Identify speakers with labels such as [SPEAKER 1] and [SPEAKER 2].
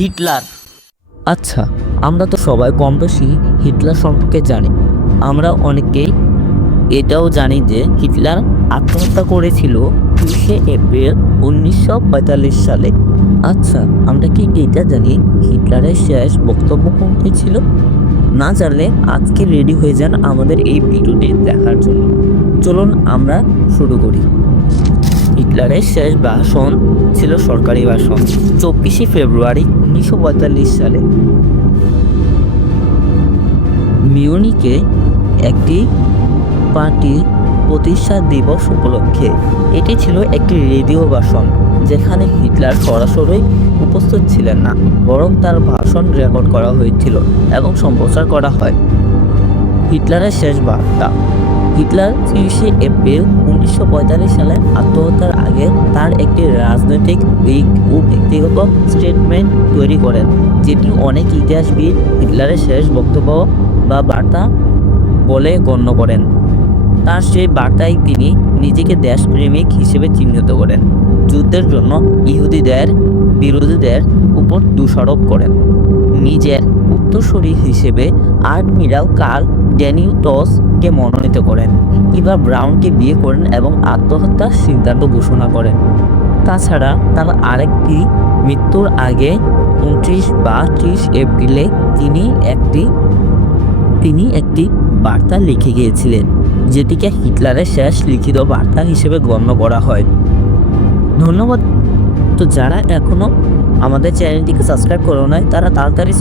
[SPEAKER 1] Hitler. আচ্ছা আমরা তো সবাই কম বেশি হিটলার সম্পর্কে জানি। আমরা অনেকেই এটাও জানি যে হিটলার আত্মহত্যা করেছিল তিরিশে এপ্রিল উনিশশো পঁয়তাল্লিশ সালে। আচ্ছা আমরা কি এটা জানি হিটলারের শেষ বক্তব্য কোনটি ছিল? না জানলে আজকে রেডি হয়ে যান আমাদের এই ভিডিওটি দেখার জন্য। চলুন আমরা শুরু করি। হিটলারের শেষ ভাষণ ছিল সরকারি ভাষণ, চব্বিশে ফেব্রুয়ারি উনিশশো পঁয়তাল্লিশ সালে। মিউনিকে একটি পার্টি প্রতিষ্ঠা দিবস উপলক্ষে এটি ছিল একটি রেডিও ভাষণ, যেখানে হিটলার সরাসরি উপস্থিত ছিলেন না, বরং তার ভাষণ রেকর্ড করা হয়েছিল এবং সম্প্রচার করা হয়। হিটলারের শেষ বার্তা হিটলার তিরিশে এপ্রিল উনিশশো পঁয়তাল্লিশ সালে আত্মহত্যার আগে তার একটি রাজনৈতিক দিক ও ব্যক্তিগত স্টেটমেন্ট তৈরি করেন, যেটি অনেক ইতিহাসবিদ হিটলারের শেষ বক্তব্য বা বার্তা বলে গণ্য করেন। তার সেই বার্তায় তিনি নিজেকে দেশপ্রেমিক হিসেবে চিহ্নিত করেন, যুদ্ধের জন্য ইহুদিদের, বিরোধীদের উপর দোষারোপ করেন। নিজের উত্তরসূরি হিসেবে আডমিরাল কার্ল ড্যানিউটসকে মনোনীত করেন। ইভা ব্রাউনকে বিয়ে করেন এবং আত্মহত্যার সিদ্ধান্ত ঘোষণা করেন। তাছাড়া তার আরেকটি মৃত্যুর আগে উনত্রিশ বা ত্রিশ এপ্রিলে তিনি একটি তিনি একটি বার্তা লিখে গিয়েছিলেন, যেটিকে হিটলারের শেষ লিখিত বার্তা হিসেবে গণ্য করা হয়। ধন্যবাদ। তো যারা এখনও আমাদের চ্যানেলটিকে সাবস্ক্রাইব করো নাই, তারা তাড়াতাড়ি